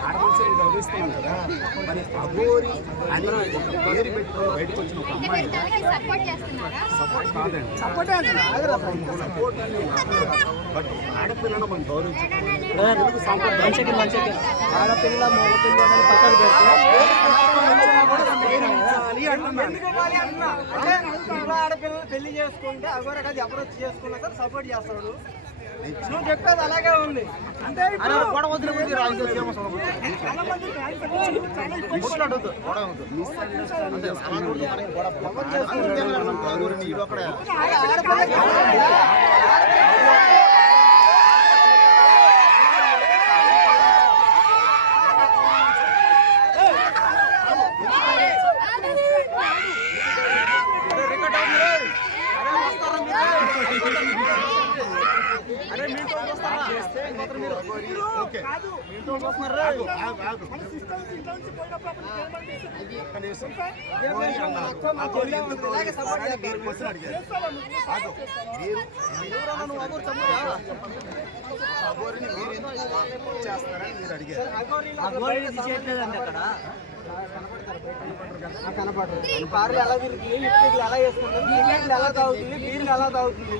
ఆడపడుచులు గౌరవిస్తున్నాం కదా మరి అఘోరి అని పేరు పెట్టుకుని బయటకు వచ్చిన ఒక అమ్మాయి సపోర్ట్ సపోర్ట్ కాదండి సపోర్ట్ అని బట్ ఆడపిల్లను మనం గౌరవించాలి తెలుగు సాంప్రదాయం ఆడపిల్ల మగ పక్కన ఆడపిల్లలు పెళ్ళి చేసుకుంటే అగోర కాదు ఎవరు వచ్చి చేసుకున్నా సార్ సపోర్ట్ చేస్తాడు. నువ్వు చెప్పేది అలాగే ఉంది అంటే గొడవ వదిలిపోతే రాజు ఓకే ఆగు, ఆగు, ఆగు. ఒక్క నిమిషం. అఘోరి అన్నారు. అఘోరి ఎందుకు గౌరవిస్తారని మీరు క్వశ్చన్ అడిగారు. ఆగు. మీరు అఘోరిని మీరు ఎందుకు చేస్తారని మీరు అడిగారు. చేయట్లేదండి అక్కడ. కనపడరు భార్య ఎలా తిరిగి ఇప్పటికి ఎలా సిగరెట్లు ఎలా తాగుతుంది? బీర్లు ఎలా తాగుతుంది?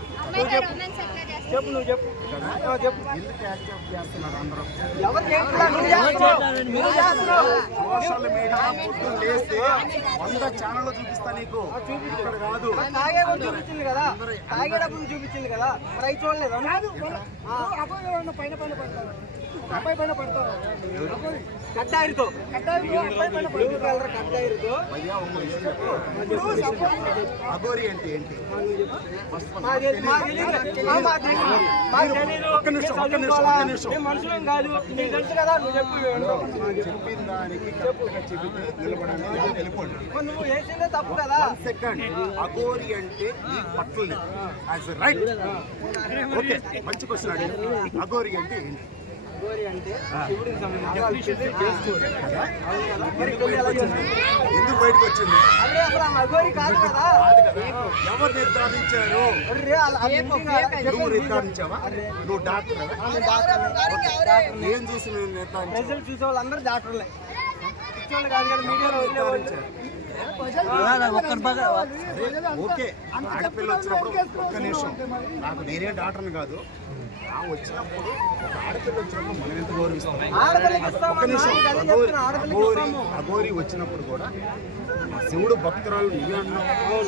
చెప్పు నువ్వు చెప్పు. చెప్పు. సోషల్ మీడియా పొద్దున్న లేస్తే వంద చూపిస్తా నీకు. ఇక్కడ కాదు. తాగేటప్పుడు చూపించింది కదా? తాగేటప్పుడు చూపించింది కదా? మరి అవి చూడలేదు? పైన పైన పడతావు అబ్బాయి పైన పడతావు కట్టాయిరుతో అఘోరి అంటే ఏంటి ఒక్క నిమిషం, ఒక్క నిమిషం, ఒక్క నిమిషం. కాదు నీకు తెలుసు కదా నువ్వు చెప్పు చెప్పిన దానికి కరెక్ట్గా చెబితే లేదా. వెళ్ళిపోండి నువ్వు వేసిందే తప్పు కదా సెకండ్ అఘోరి అంటే పట్టలేదు యాజ్ రైట్ ఓకే మంచి క్వశ్చన్ అడిగి అఘోరి అంటే ఏంటి? గోరి అంటే శివుడికి సంబంధించి చేసుకోరు. ఎందుకు బయటకు వచ్చింది? అదే అసలు కాదు కదా. ఎవరు నిర్ధారించారు. నువ్వు నిర్ధారించావా? నువ్వు డాక్టర్ ఏం చూసి నిర్ధారించావు? ప్రజలు చూసే వాళ్ళందరూ డాక్టర్లే కాదు కదా మీడియాలో ఓకే ఆడపిల్ల వచ్చినప్పుడు ఒక్క నిమిషం నాకు నేనే డాక్టర్ని కాదు వచ్చినప్పుడు ఒక ఆడపిల్ల వచ్చినప్పుడు మనం ఎంత గౌరవిస్తాం అఘోరి అఘోరి వచ్చినప్పుడు కూడా శివుడు భక్తురాలు నీ అన్నావు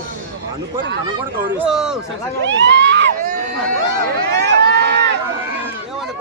అనుకొని మనం కూడా గౌరవిస్తాం ఎలా గౌరవిస్తాం? ఏమండి